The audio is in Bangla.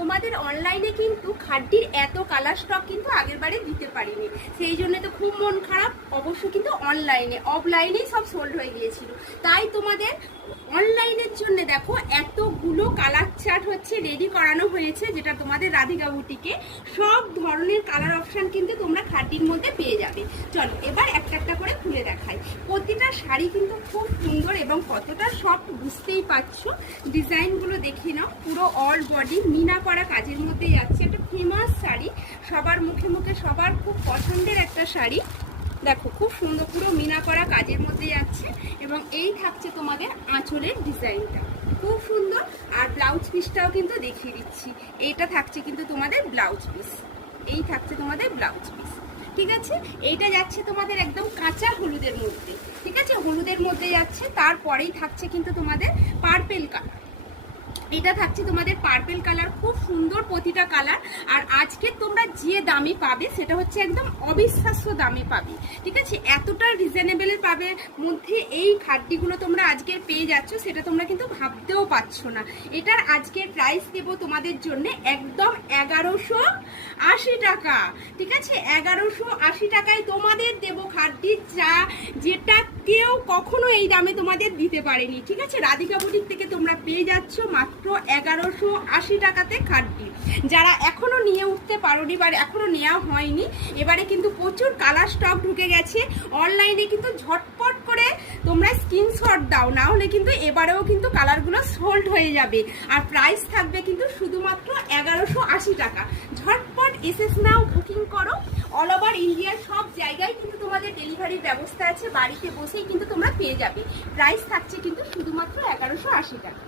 তোমাদের অনলাইনে কিন্তু খাড্ডির এত কালার স্টক কিন্তু আগের বারে দিতে পারিনি, সেই জন্য তো খুব মন খারাপ। অবশ্য কিন্তু অনলাইনে, অফলাইনেই সব সোল্ড হয়ে গিয়েছিল। তাই তোমাদের অনলাইনের জন্য দেখো এতগুলো কালার চার্ট হচ্ছে রেডি করানো হয়েছে, যেটা তোমাদের রাধিকা বুটিকে সব ধরনের কালার অপশান কিন্তু তোমরা খাড্ডির মধ্যে পেয়ে যাবে। চলো এবার একটা একটা করে খুলে দেখাই। প্রতিটা শাড়ি কিন্তু খুব সুন্দর এবং কতটা সফট বুঝতেই পারছো। ডিজাইনগুলো দেখে নাও, পুরো অল বডি মিনা করা কাজের মধ্যে যাচ্ছে। একটা ফেমাস শাড়ি, সবার মুখে মুখে সবার খুব পছন্দের একটা শাড়ি। দেখো খুব সুন্দর পুরো মিনা করা কাজের মধ্যে যাচ্ছে এবং এই থাকছে তোমাদের আঁচলের ডিজাইনটা খুব সুন্দর। আর ব্লাউজ পিসটাও কিন্তু দেখিয়ে দিচ্ছি, এইটা থাকছে কিন্তু তোমাদের ব্লাউজ পিস, এই থাকছে তোমাদের ব্লাউজ পিস। ঠিক আছে, এইটা যাচ্ছে তোমাদের একদম কাঁচা হলুদের মধ্যে। ঠিক আছে, হলুদের মধ্যে যাচ্ছে। তারপরেই থাকছে কিন্তু তোমাদের পার্পেল কালার, এটা থাকছে তোমাদের পার্পেল কালার, খুব সুন্দর প্রতিটা কালার। আর আজকে তোমরা যে দামে পাবে সেটা হচ্ছে একদম অবিশ্বাস্য দামে পাবে। ঠিক আছে, এতটা রিজনেবলের পাবে মধ্যে এই খাড্ডিগুলো তোমরা আজকে পেয়ে যাচ্ছ, সেটা তোমরা কিন্তু ভাবতেও পারছো না। এটার আজকের প্রাইস দেব তোমাদের জন্য একদম 1180 টাকা। ঠিক আছে, 1180 টাকায় তোমাদের দেব খাড্ডি, যেটা কেউ কখনো এই দামে তোমাদের দিতে পারেনি। ঠিক আছে, রাধিকা বুটিক থেকে তোমরা পেয়ে যাচ্ছ মাত্র 1180 টাকাতে খাড্ডি। যারা এখনো নিয়ে উঠতে পারোনি বা এখনো নেওয়া হয়নি, এবারে কিন্তু প্রচুর কালার স্টক ঢুকে গেছে অনলাইনে, কিন্তু ঝটপট করে তোমরা স্ক্রিনশট দাও, না হলে কিন্তু এবারেও কিন্তু কালারগুলো সোল্ড হয়ে যাবে। আর প্রাইস থাকবে কিন্তু শুধুমাত্র 1180 টাকা। ঝটপট এসএস নাও, বুকিং করো। অল ওভার ইন্ডিয়ার সব জায়গায় কিন্তু তোমাদের ডেলিভারির ব্যবস্থা আছে, বাড়িতে বসেই কিন্তু তোমরা পেয়ে যাবে। প্রাইস থাকছে কিন্তু শুধুমাত্র 1180 টাকা।